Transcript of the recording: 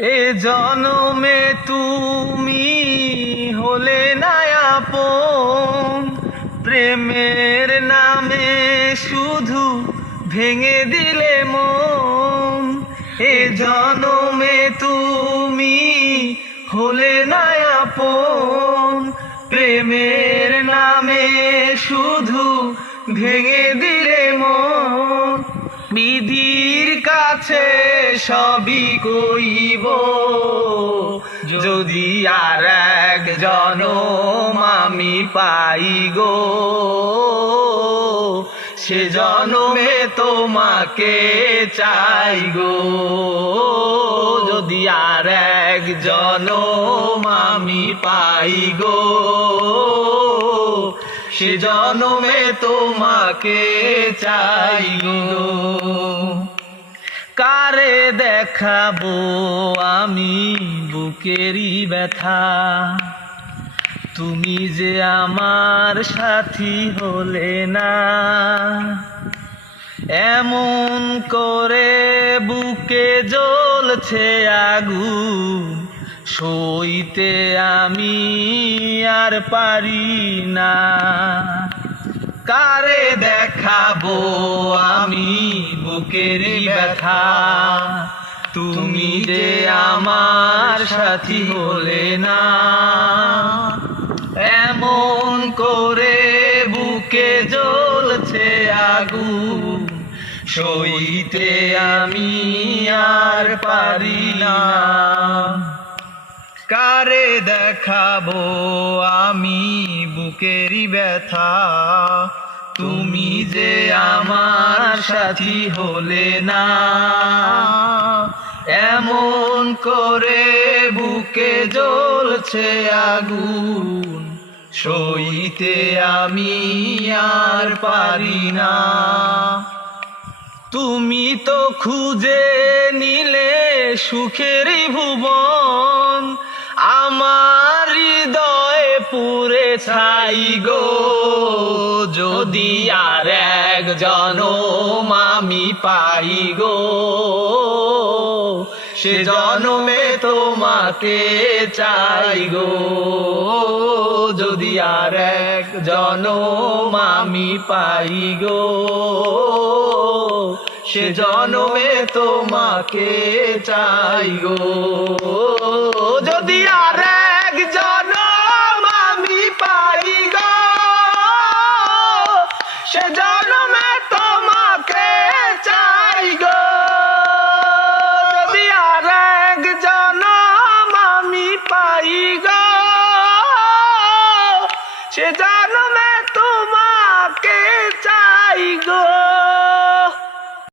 এ জনমে তুমি হলে না আপন, প্রেমের নামে শুধু ভেঙে দিলে মন। এ জনমে তুমি হলে না আপন, প্রেমের নামে শুধু ভেঙে দিলে মন। বিধির কাছে সবই কইব, যদি আর এক জনম আমি পাই গো, সে জনমে তোমাকে চাই গো। যদি আর এক জনম আমি পাই গো, সে জনমে তোমাকে চাই গো। কারে দেখাবো আমি বুকেরই ব্যথা, তুমি যে আমার সাথী হলে না। এমন করে বুকে জ্বলছে আগুন, সইতে আমি আর পারি না। কারে দেখাবো আমি বুকের ব্যথা, তুমি যে আমার সাথী হলে না। এমন করে বুকে জ্বলছে আগুন, সইতে আমি আর পারি না। কারে দেখাবো আমি বুকেরই ব্যথা, তুমি যে আমার সাথী হলে না। এমন করে বুকে জ্বলছে আগুন, সইতে আমি আর পারি না। তুমি তো খুঁজে নিলে সুখেরই ভুবন, আমার হৃদয়ে পুরে ছাই গো। যদি আর এক জনম আমি পাই গো, সে জনমে তোমাকে চাই গো। যদি আর এক জনম আমি পাই গো, সে জনমে তোমাকে চাই গো। যদি আর এক জনম আমি পাই গো, সে জনমে তোমাকে চাই গো। যদি আর এক জনম আমি পাই গো, সে জনমে তোমাকে